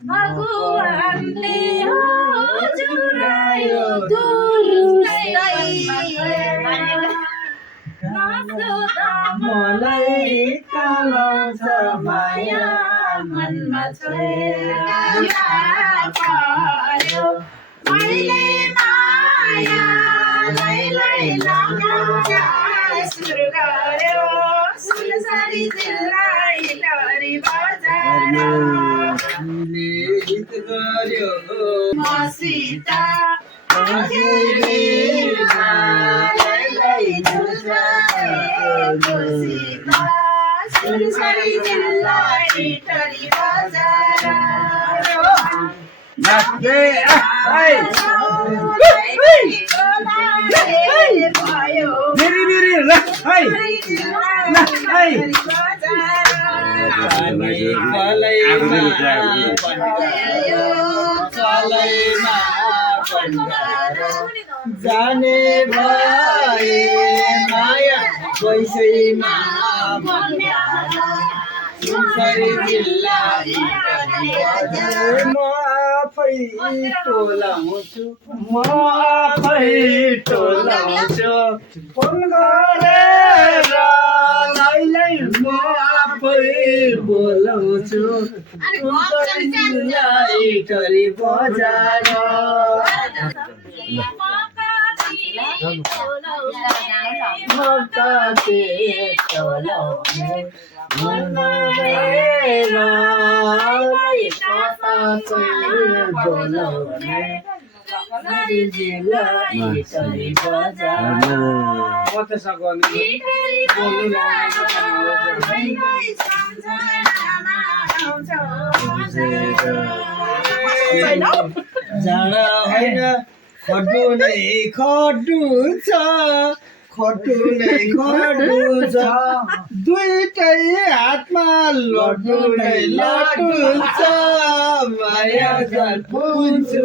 भगवानले हजुरायो दुरुस्तै मलाई कालाउँछ माया मनमा छोयो मैले मायालाई लगाउन सुरु गर्यो सुनसरी जिल्ला इटहरी बजार गीत गर्यो मसित सुनसरी जिल्ला इटहरी बजार जाने भए माया वैसैमा सुनसरी जिल्ला म आफै टोलाउँछु फोन गरेर लाई म आफै बोलाउँछु सुनसरी जिल्ला इटहरी बजार जाडा होइन खट्नु नै खट्नु छ दुईटै हातमा लड्नु नै लड्नु छ माया जान पुग्छु